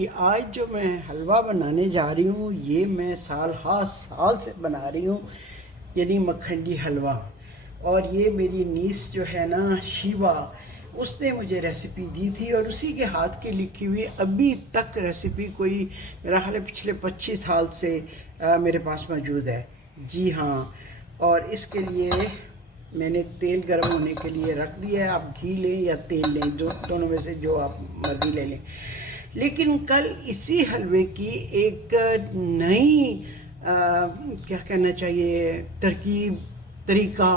जी, आज जो मैं हलवा बनाने जा रही हूँ ये मैं साल हाँ साल से बना रही हूँ, यानी मखनी हलवा। और ये मेरी नीस जो है ना शिवा, उसने मुझे रेसिपी दी थी और उसी के हाथ की लिखी हुई अभी तक रेसिपी कोई मेरा ख्याल है पिछले 25 साल से मेरे पास मौजूद है। जी हाँ। और इसके लिए मैंने तेल गर्म होने के लिए रख दिया है। आप घी लें या तेल लें, जो दोनों में से जो आप मर्जी ले लें। लेकिन कल इसी हलवे की एक नई क्या कहना चाहिए तरकीब, तरीका,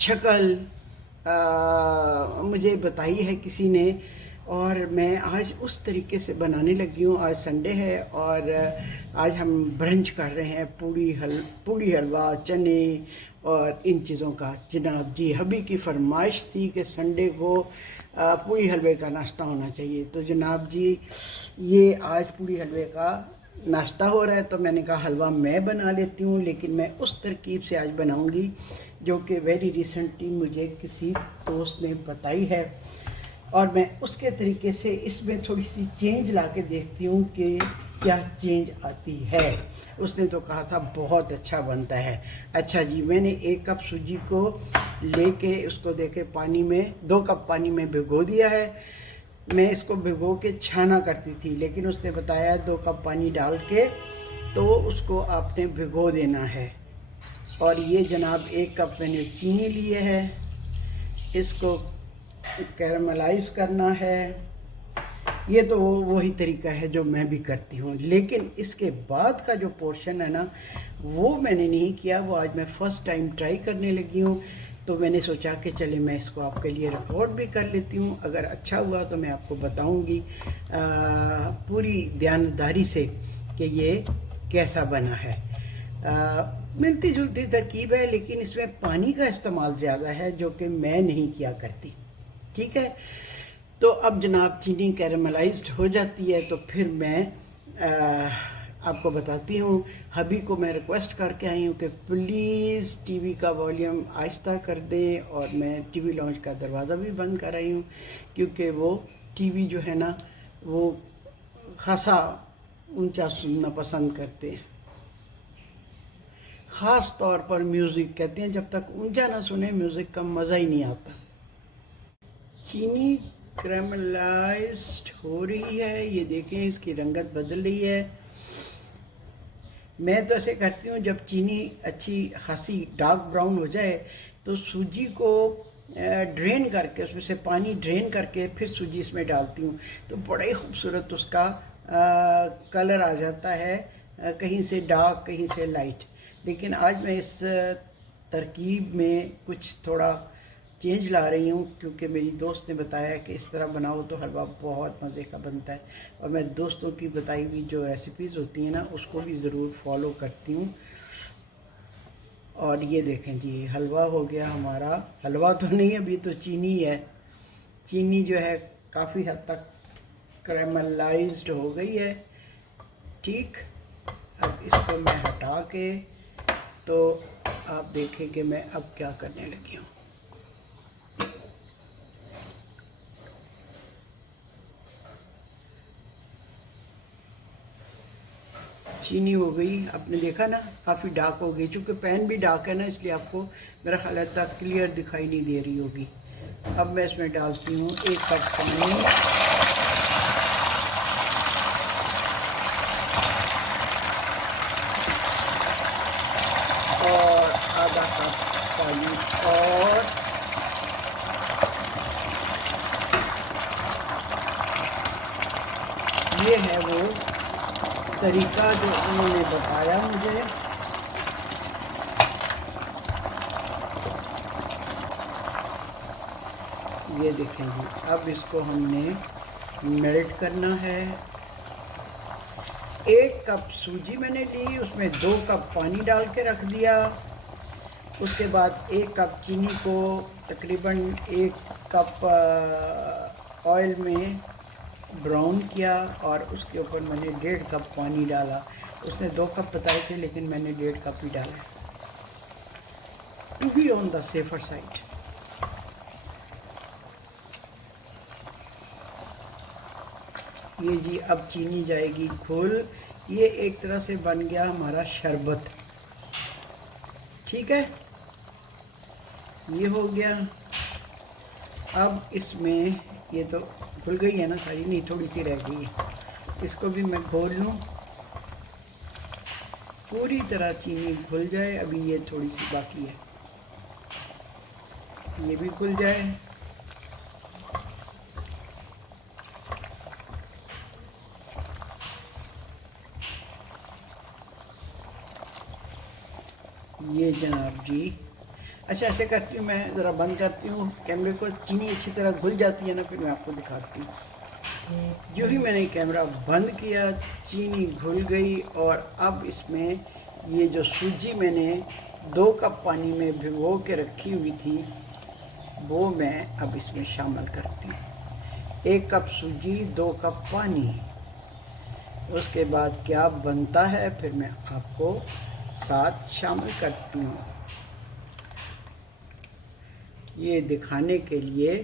शक्ल मुझे बताई है किसी ने, और मैं आज उस तरीके से बनाने लगी हूँ। आज संडे है और आज हम ब्रंच कर रहे हैं पूड़ी हलवा, चने और इन चीज़ों का। जनाब जी, हबी की फरमाइश थी कि संडे को पूड़ी हलवे का नाश्ता होना चाहिए, तो जनाब जी ये आज पूड़ी हलवे का नाश्ता हो रहा है। तो मैंने कहा हलवा मैं बना लेती हूँ, लेकिन मैं उस तरकीब से आज बनाऊँगी जो कि वेरी रिसेंटली मुझे किसी दोस्त ने बताई है, और मैं उसके तरीके से इसमें थोड़ी सी चेंज ला के देखती हूँ कि क्या चेंज आती है। उसने तो कहा था बहुत अच्छा बनता है। अच्छा जी, मैंने 1 कप सूजी को लेके उसको देके पानी में 2 कप पानी में भिगो दिया है। मैं इसको भिगो के छाना करती थी, लेकिन उसने बताया 2 कप पानी डाल के तो उसको आपने भिगो देना है। और ये जनाब 1 कप मैंने चीनी लिए है, इसको कैरमलाइज करना है। ये तो वही तरीका है जो मैं भी करती हूँ, लेकिन इसके बाद का जो पोर्शन है ना वो मैंने नहीं किया। वो आज मैं फ़र्स्ट टाइम ट्राई करने लगी हूँ, तो मैंने सोचा कि चले मैं इसको आपके लिए रिकॉर्ड भी कर लेती हूँ। अगर अच्छा हुआ तो मैं आपको बताऊँगी पूरी ध्यानदारी से कि ये कैसा बना है। मिलती जुलती तरकीब है, लेकिन इसमें पानी का इस्तेमाल ज़्यादा है जो कि मैं नहीं किया करती। ठीक है, तो अब जनाब चीनी कैरमलाइज्ड हो जाती है तो फिर मैं आपको बताती हूँ। हबी को मैं रिक्वेस्ट करके आई हूँ कि प्लीज़ टीवी का वॉल्यूम आहिस्ता कर दें, और मैं टीवी लॉन्च का दरवाज़ा भी बंद कर आई हूँ, क्योंकि वो टीवी जो है ना वो खासा ऊंचा सुनना पसंद करते हैं। ख़ास तौर पर म्यूज़िक, कहते हैं जब तक ऊंचा ना सुने म्यूज़िक का मज़ा ही नहीं आता। चीनी कैरमलाइज्ड हो रही है, ये देखें इसकी रंगत बदल रही है। मैं तो ऐसे करती हूँ, जब चीनी अच्छी खासी डार्क ब्राउन हो जाए तो सूजी को ड्रेन करके, उसमें से पानी ड्रेन करके फिर सूजी इसमें डालती हूँ, तो बड़ा ही खूबसूरत उसका कलर आ जाता है, कहीं से डार्क कहीं से लाइट। लेकिन आज मैं इस तरकीब में कुछ थोड़ा चेंज ला रही हूँ, क्योंकि मेरी दोस्त ने बताया कि इस तरह बनाओ तो हलवा बहुत मज़े का बनता है, और मैं दोस्तों की बताई हुई जो रेसिपीज़ होती हैं ना उसको भी ज़रूर फॉलो करती हूँ। और ये देखें जी, हलवा हो गया हमारा। हलवा तो नहीं, अभी तो चीनी है। चीनी जो है काफ़ी हद तक कैरमलाइज्ड हो गई है। ठीक, अब इसको मैं हटा के, तो आप देखें कि मैं अब क्या करने लगी हूँ। चीनी हो गई, आपने देखा ना काफ़ी डार्क हो गई, चूँकि पैन भी डार्क है ना इसलिए आपको मेरा ख्याल है तक क्लियर दिखाई नहीं दे रही होगी। अब मैं इसमें डालती हूँ 1 कप पानी, और आधा कप पानी, और ये है वो तरीका जो उन्होंने बताया मुझे। ये देखें जी, अब इसको हमने मेल्ट करना है। 1 कप सूजी मैंने ली, उसमें 2 कप पानी डाल के रख दिया। उसके बाद 1 कप चीनी को तकरीबन 1 कप ऑयल में ब्राउन किया, और उसके ऊपर मैंने 1.5 कप पानी डाला। उसने 2 कप बताए थे, लेकिन मैंने 1.5 कप ही डाला, to be on the safer side. ये जी अब चीनी जाएगी घुल। ये एक तरह से बन गया हमारा शरबत। ठीक है, ये हो गया। अब इसमें ये तो घुल गई है ना सारी, नहीं थोड़ी सी रह गई है, इसको भी मैं घोल लूँ, पूरी तरह चीनी घुल जाए। अभी ये थोड़ी सी बाकी है, ये भी घुल जाए। ये जनाब जी, अच्छा ऐसे करती हूँ मैं, ज़रा बंद करती हूँ कैमरे को। चीनी अच्छी तरह घुल जाती है ना, फिर मैं आपको दिखाती हूँ। जो ही मैंने कैमरा बंद किया, चीनी घुल गई। और अब इसमें ये जो सूजी मैंने 2 कप पानी में भिगो के रखी हुई थी, वो मैं अब इसमें शामिल करती हूँ। 1 कप सूजी, 2 कप पानी। उसके बाद क्या बनता है फिर मैं आपको साथ शामिल करती हूँ, ये दिखाने के लिए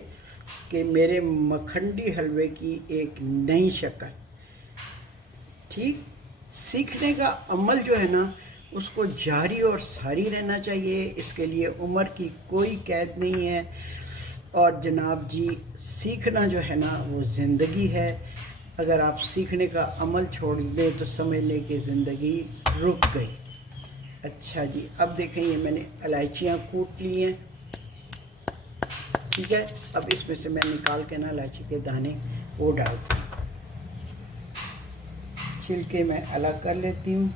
कि मेरे मखंडी हलवे की एक नई शक्ल। ठीक, सीखने का अमल जो है ना, उसको जारी और सारी रहना चाहिए। इसके लिए उम्र की कोई कैद नहीं है। और जनाब जी, सीखना जो है ना वो ज़िंदगी है। अगर आप सीखने का अमल छोड़ दें तो समझ लें कि ज़िंदगी रुक गई। अच्छा जी, अब देखें ये मैंने इलायचियाँ कूट ली हैं। ठीक है, अब इसमें से मैं निकाल के ना इलायची के दाने वो डालती हूँ, छिलके मैं अलग कर लेती हूँ।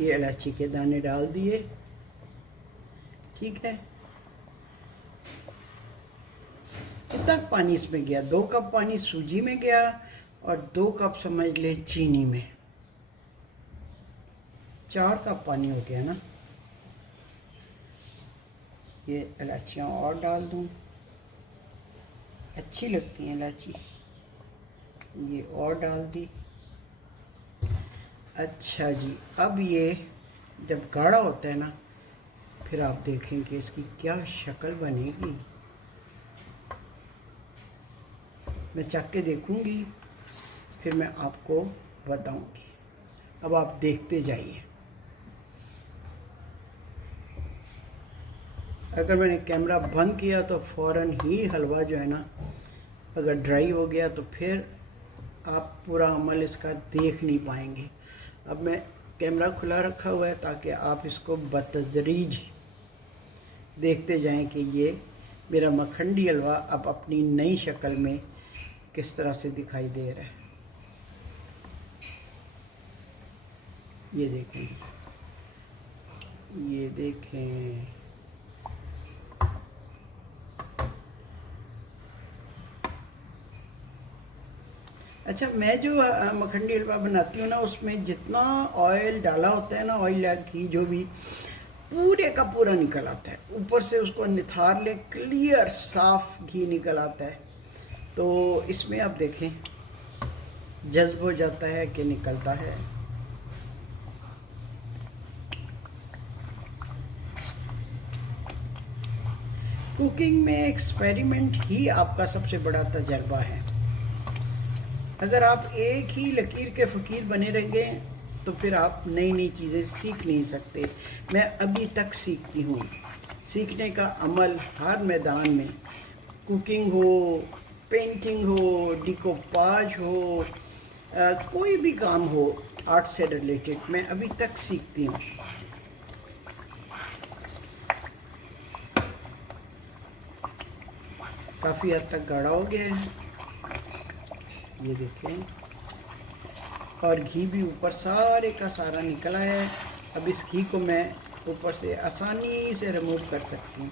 ये इलायची के दाने डाल दिए। ठीक है, कितना पानी इसमें गया? 2 कप पानी सूजी में गया और 2 कप समझ ले चीनी में, 4 कप पानी हो गया ना। ये इलायचियाँ और डाल दूँ, अच्छी लगती हैं इलायची, ये और डाल दी। अच्छा जी, अब ये जब गाढ़ा होता है ना, फिर आप देखें कि इसकी क्या शक्ल बनेगी। मैं चख के देखूंगी, फिर मैं आपको बताऊंगी। अब आप देखते जाइए। अगर मैंने कैमरा बंद किया तो फ़ौरन ही हलवा जो है ना, अगर ड्राई हो गया तो फिर आप पूरा अमल इसका देख नहीं पाएंगे। अब मैं कैमरा खुला रखा हुआ है ताकि आप इसको बतदरीज देखते जाएं कि ये मेरा मखंडी हलवा अब अपनी नई शक्ल में किस तरह से दिखाई दे रहा है। ये देखें, ये देखें। अच्छा, मैं जो मखंडी हलवा बनाती हूँ ना, उसमें जितना ऑयल डाला होता है ना, ऑयल या घी जो भी, पूरे का पूरा निकल आता है। ऊपर से उसको निथार ले, क्लियर साफ घी निकल आता है। तो इसमें आप देखें जज्ब हो जाता है कि निकलता है। कुकिंग में एक्सपेरिमेंट ही आपका सबसे बड़ा तजर्बा है। अगर आप एक ही लकीर के फ़कीर बने रहेंगे तो फिर आप नई नई चीज़ें सीख नहीं सकते। मैं अभी तक सीखती हूँ। सीखने का अमल हर मैदान में, कुकिंग हो, पेंटिंग हो, डिकोपाज हो, कोई भी काम हो आर्ट से रिलेटेड, मैं अभी तक सीखती हूँ। काफ़ी हद तक गाढ़ा हो गया है, ये देखें। और घी भी ऊपर सारे का सारा निकला है। अब इस घी को मैं ऊपर से आसानी से रिमूव कर सकती हूँ।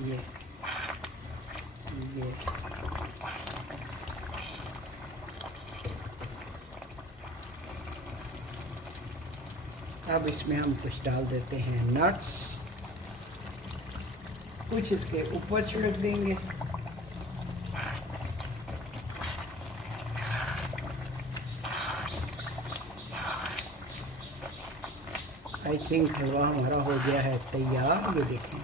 ये अब इसमें हम कुछ डाल देते हैं नट्स, कुछ इसके ऊपर छिड़क देंगे। आई थिंक हलवा हमारा हो गया है तैयार। ये देखें,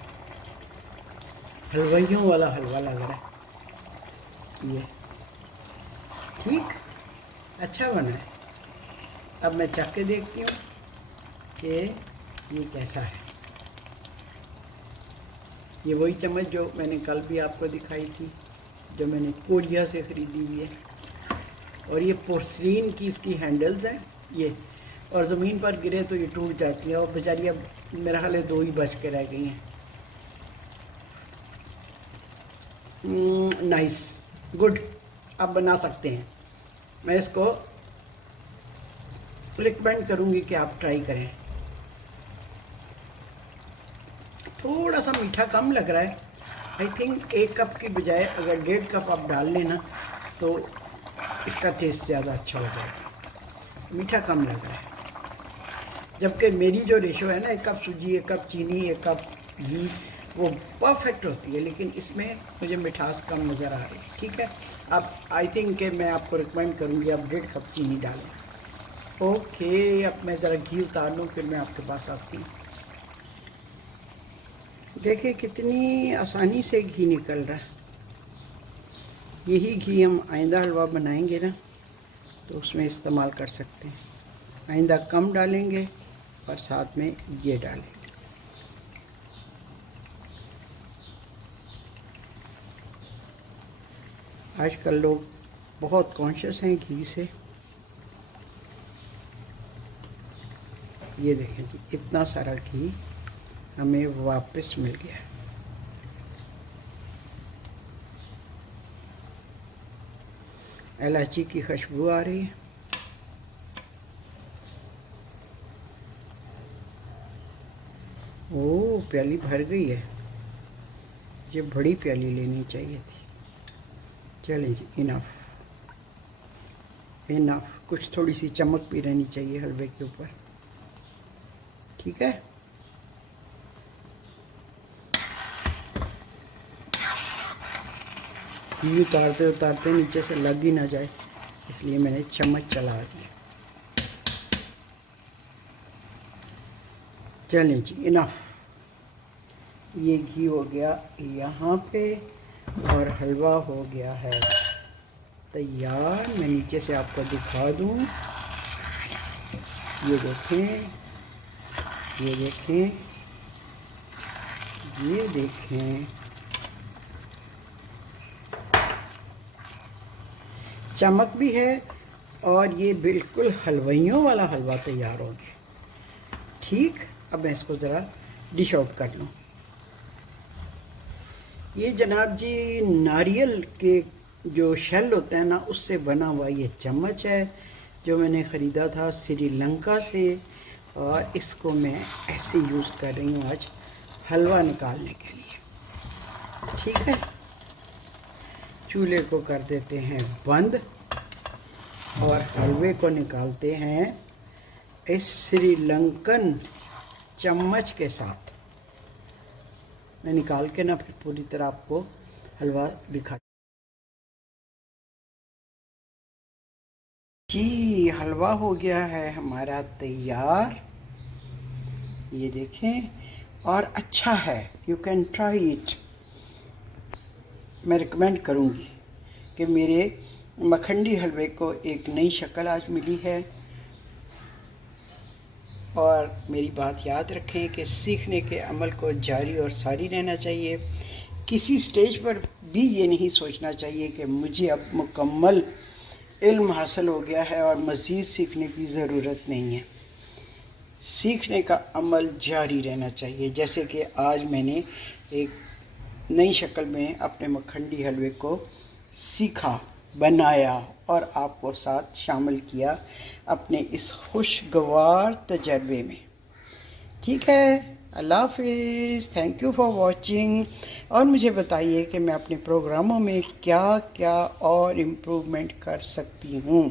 हलवाइयों वाला हलवा लग रहा है ये। ठीक, अच्छा बना है। अब मैं चख के देखती हूँ कि ये कैसा है। ये वही चम्मच जो मैंने कल भी आपको दिखाई थी, जो मैंने कोरिया से ख़रीदी हुई है। और ये पोर्सलीन की इसकी हैंडल्स हैं ये, और ज़मीन पर गिरे तो ये टूट जाती है। और बेचारी अब मेरा ख्याल है 2 ही बच के रह गई हैं। Nice, good. आप बना सकते हैं। मैं इसको रिकमेंड करूँगी कि आप ट्राई करें। थोड़ा सा मीठा कम लग रहा है। आई थिंक 1 कप की बजाय अगर 1.5 कप आप डाल लेना तो इसका टेस्ट ज़्यादा अच्छा हो जाएगा। मीठा कम लग रहा है, जबकि मेरी जो रेशो है ना, 1 कप सूजी, 1 कप चीनी, 1 कप घी, वो परफेक्ट होती है। लेकिन इसमें मुझे मिठास कम नज़र आ रही है। ठीक है, अब आई थिंक कि मैं आपको रिकमेंड करूँगी आप 1.5 कप चीनी डालें। ओके, अब मैं ज़रा घी उतार लूँ, फिर मैं आपके पास आती हूँ। देखिए कितनी आसानी से घी निकल रहा है। यही घी हम आइंदा हलवा बनाएंगे ना, तो उसमें इस्तेमाल कर सकते हैं। आइंदा कम डालेंगे और साथ में ये डालेंगे। आजकल लोग बहुत कॉन्शियस हैं घी से। ये देखें जी, इतना सारा घी हमें वापस मिल गया। इलायची की खुशबू आ रही है। ओह, प्याली भर गई है। ये बड़ी प्याली लेनी चाहिए थी। चलें जी, इनफ इनफ। कुछ थोड़ी सी चमक भी रहनी चाहिए हलवे के ऊपर। ठीक है, घी उतारते उतारते नीचे से लग ही ना जाए, इसलिए मैंने चम्मच चला दिया। चलें जी, इनफ। ये घी हो गया यहाँ पे और हलवा हो गया है तैयार। मैं नीचे से आपको दिखा दूँ। ये देखें, ये देखें, ये देखें, चमक भी है और ये बिल्कुल हलवाइयों वाला हलवा तैयार हो गया। ठीक, अब मैं इसको ज़रा डिश आउट कर लूँ। ये जनाब जी नारियल के जो शेल होता है ना, उससे बना हुआ ये चम्मच है जो मैंने ख़रीदा था श्रीलंका से, और इसको मैं ऐसे यूज़ कर रही हूँ आज हलवा निकालने के लिए। ठीक है, चूल्हे को कर देते हैं बंद और हलवे को निकालते हैं इस श्रीलंकन चम्मच के साथ। मैं निकाल के ना फिर पूरी तरह आपको हलवा दिखा। जी, हलवा हो गया है हमारा तैयार। ये देखें, और अच्छा है। You can try it. मैं रिकमेंड करूँगी कि मेरे मखंडी हलवे को एक नई शक्ल आज मिली है। और मेरी बात याद रखें कि सीखने के अमल को जारी और सारी रहना चाहिए। किसी स्टेज पर भी ये नहीं सोचना चाहिए कि मुझे अब मुकम्मल इल्म हासिल हो गया है और मज़ीद सीखने की ज़रूरत नहीं है। सीखने का अमल जारी रहना चाहिए। जैसे कि आज मैंने एक नई शक्ल में अपने मखंडी हलवे को सीखा, बनाया और आपको साथ शामिल किया अपने इस खुशगवार तजर्बे में। ठीक है, अल्लाह हाफ़िज़। Thank you for watching. और मुझे बताइए कि मैं अपने प्रोग्रामों में क्या क्या और इम्प्रूवमेंट कर सकती हूँ।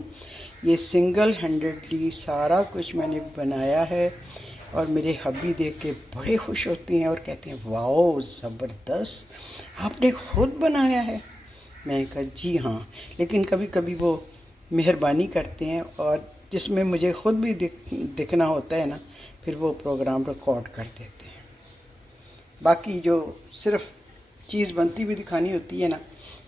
ये सिंगल हैंडेडली सारा कुछ मैंने बनाया है और मेरे हब्बी देख के बड़े खुश होते हैं और कहते हैं वाओ ज़बरदस्त, आपने ख़ुद बनाया है। मैंने कहा जी हाँ, लेकिन कभी कभी वो मेहरबानी करते हैं और जिसमें मुझे ख़ुद भी दिखना होता है ना, फिर वो प्रोग्राम रिकॉर्ड कर देते हैं। बाकी जो सिर्फ चीज़ बनती हुई दिखानी होती है ना,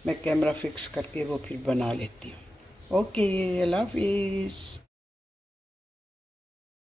मैं कैमरा फिक्स करके वो फिर बना लेती हूँ। ओके, अल्लाह हाफिज़।